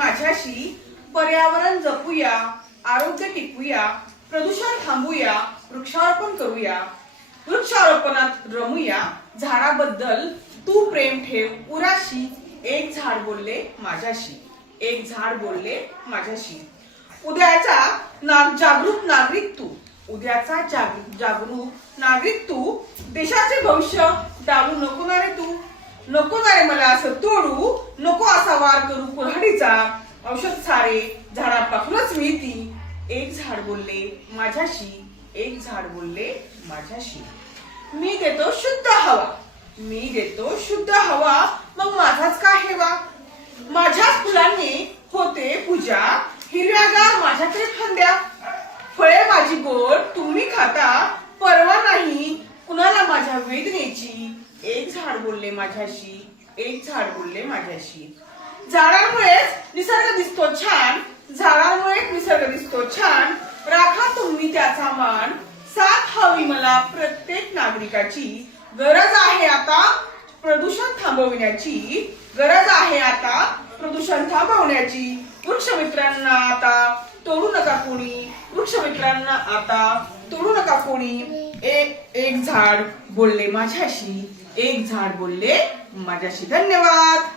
माझ्याशी, पर्यावरण जपूया, आरोग्य टिकवूया, प्रदूषण थांबूया, वृक्षारोपण करूया, वृक्षारोपणात रमूया, झाडाबद्दल तू प्रेम ठेव उराशी, एक झाड बोलले माझ्याशी, एक झाड बोलले माझ्याशी. उद्याचा जागरूक नागरिक तू, उद्याचा जागरूक नागरिक तू, देशाचे भविष्य डाळू नको ना रे तू, नको ना रे मला असं तोडू, नको असा वार करू कुऱ्हाडीचा, औषध सारे झाडापासूनच मिळती, एक झाड बोलले माझ्याशी, एक झाड बोलले माझ्याशी. मी देतो शुद्ध हवा, मी देतो शुद्ध हवा, मग माझाच काय हेवा, माझ्याच फुलांनी होते पूजा, हिरव्यागार माझ्याकडे फांद्या, फळे माझी गोड तुम्ही खाता, परवा नाही कुणाला माझ्या वेदनेची, एक झाड बोलले माझ्याशी, एक झाड बोलले माझ्याशी. झाडांमुळेच निसर्ग दिसतो छान, झाडांमुळेच निसर्ग दिसतो छान, राखा तुम्ही त्याचा मान, साथ हवी मला प्रत्येक नागरिकाची, गरज आहे आता प्रदूषण थांबवण्याची, गरज आहे आता प्रदूषण थांबवण्याची. वृक्ष मित्रांना आता तोडू नका कोणी, वृक्ष मित्रांना आता तोडू नका कोणी, एक झाड बोलले माझ्याशी, एक झाड बोलले माझ्याशी. धन्यवाद.